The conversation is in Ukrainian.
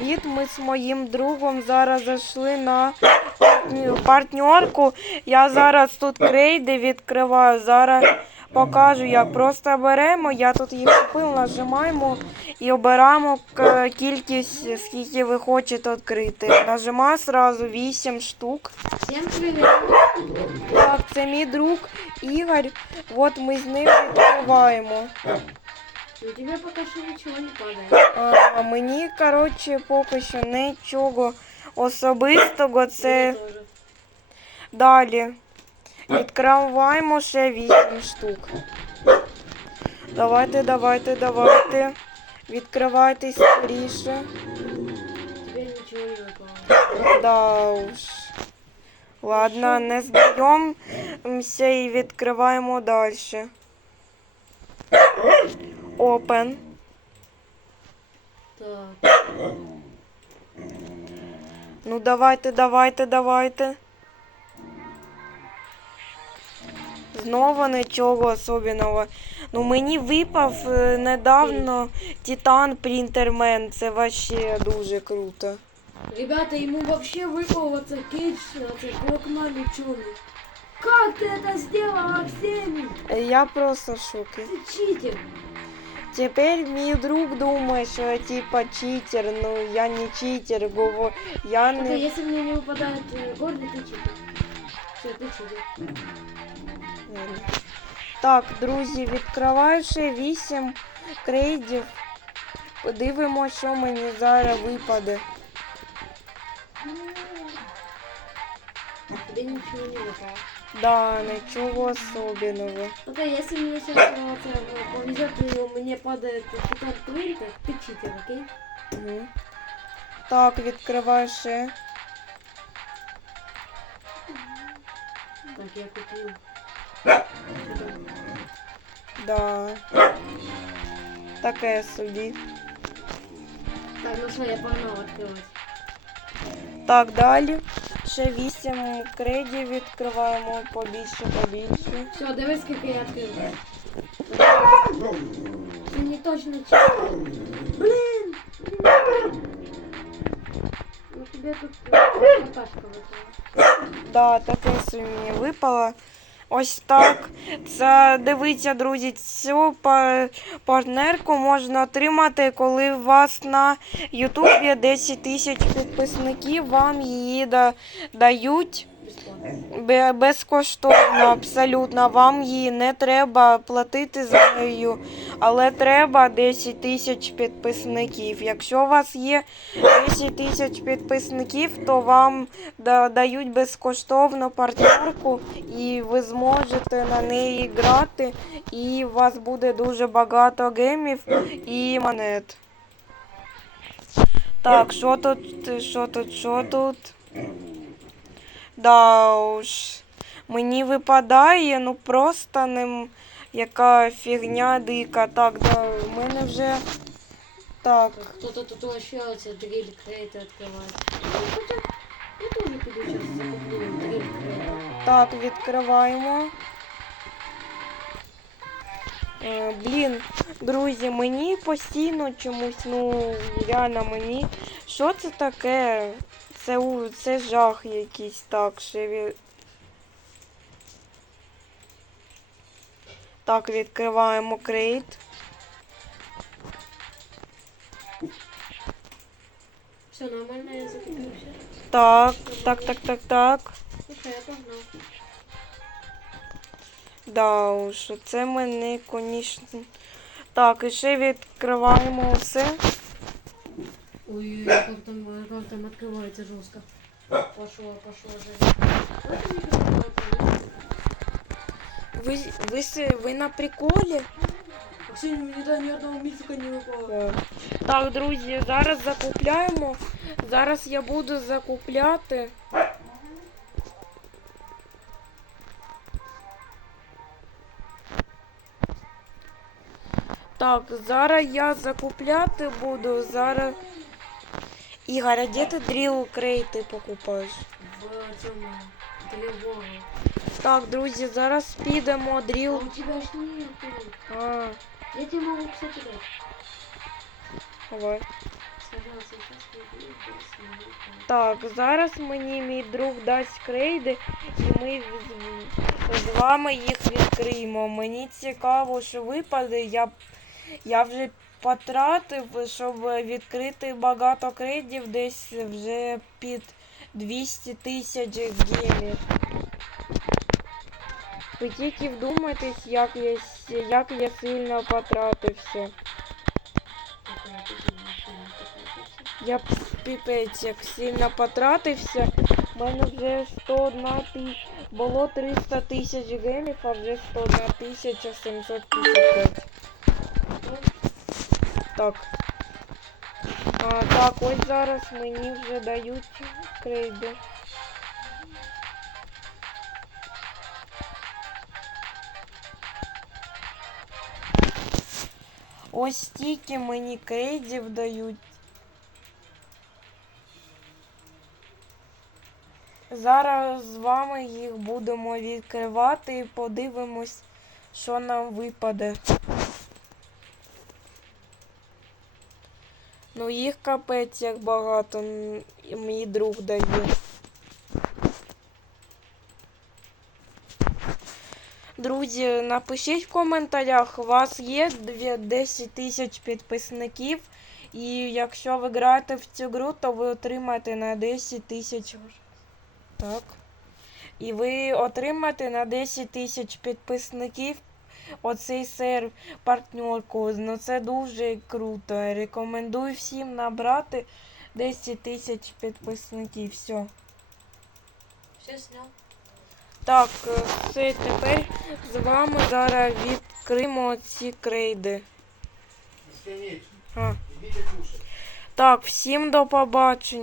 Привіт, ми з моїм другом зараз зайшли на партнерку. Я зараз тут крейди відкриваю. Зараз покажу, як просто беремо. Я тут їх купив, нажимаємо і обираємо кількість, скільки ви хочете відкрити. Нажимаю одразу 8 штук. Всем привет! Так, це мій друг Ігор. От ми з ним відкриваємо. У тебя пока что ничего не падает. А, мені, коротше, поки що нічого особистого. Це далі. Відкриваємо ще 8 штук. Давайте, давайте, давайте. Відкривайте скоріше. Тебе ничего не выпало. Да уж. Ладно, не здаємося і відкриваємо далі. Open. Так, Ну давайте, давайте, давайте. Знову нічого особливого. Ну мені випав е, недавно Титан Принтермен. Це вообще дуже круто. ребята, ему вообще выпал вот этот кейдж, этот окна леченый. Как ты это сделала, Арсений? Е, Я просто в шокі. Ты читер. Тепер мій друг думає, що я типа читер. Ну я не читер, бо я Это не. если мне не выпадает э, гордый, ты читер. Все, ты читер. Так, друзі, відкриваю ще 8 крейдів. Подивимося, що мені зараз випаде. Тебе ничего не выпало. Да, нічого особенного. Окей, если мне сейчас повезет, и мне падает титан принтер, ты читер, окей? Угу. Так, відкриваю ще. Так, я купил. Да. Таке собі. Так, ну что, я погнал открывать. Так, далі. Ще 8 крейдів відкриваємо побільше, побільше. Все, давай сколько я открыл. Ты не точно читер. Блин! Ну тебе тут э, какашка выпала. Да, таке собі мені випало. Ось так. Це дивіться, друзі, цю партнерку можна отримати, коли у вас на Ютубі 10 тисяч підписників, вам її дають безкоштовно, абсолютно. Вам її не треба платити за нею, але треба 10 тисяч підписників. Якщо у вас є 10 тисяч підписників, то вам дають безкоштовно партнерку, і ви зможете на неї грати, і у вас буде дуже багато геймів і монет. Так, що тут, що тут, що тут? Да уж. Мені випадає, ну просто ним яка фігня дика. Так, да, в мене вже. Так. Кто-то тут вообще эти дрель крейты открывает. Ну, хотя я тоже пойду сейчас закуплю дрель крейта. Так, відкриваємо. Е, блін, друзі, мені постійно чомусь, ну, реально мені. Що це таке? Це, у- це жах якийсь так. Ще. Так, відкриваємо крейт. Все нормально, я закуплю все. Так, так, так, так, так. Слушай, я погнал. Да уж, це мене, конечно. Так, і ще відкриваємо все. Ой, как там, как там открывается жестко. Пошло, пошло, Женя. Ви, си- ви на приколі? Вообще мне да, ни одного мифика не выпало. Е, Так, друзі, зараз закупляємо. Зараз я буду закупляти. Так, зараз я закупляти буду. Зараз. Ігор, а де ти дріл крейти покупаєш? В чем тревога. Так, друзі, зараз підемо А дріл. у тебя ж нету. А, Я тебе могу, кстати, дать. давай. Так, зараз мені мій друг дасть крейди, і ми з- з вами їх відкриємо. Мені цікаво, що випаде. Я, я вже потратив, щоб відкрити багато крейдів, десь вже під 200 тисяч гемів. Ви тільки вдумайтесь, як я, як я сильно потратився. Я піпець як сильно потратився. У мене вже 101 тисяча. Було 300 тисяч гемів, а вже 101 тисяча 755. Так. А, так, ось зараз мені вже дають крейди. Ось стільки мені крейдів дають. Зараз з вами їх будемо відкривати і подивимось, що нам випаде. Ну їх капець як багато мій друг дає. Друзі, напишіть в коментарях, у вас є 10 тисяч підписників. І якщо ви граєте в цю гру, то ви отримаєте на 10 тисяч. Так. І ви отримаєте на 10 тисяч підписників оцей серв партнерку. Ну це дуже круто. Рекомендую всім набрати 10 тисяч підписників. Все. Все снял. Так, е, все тепер з вами зараз відкриємо ці крейди. А. Так, всім до побачення.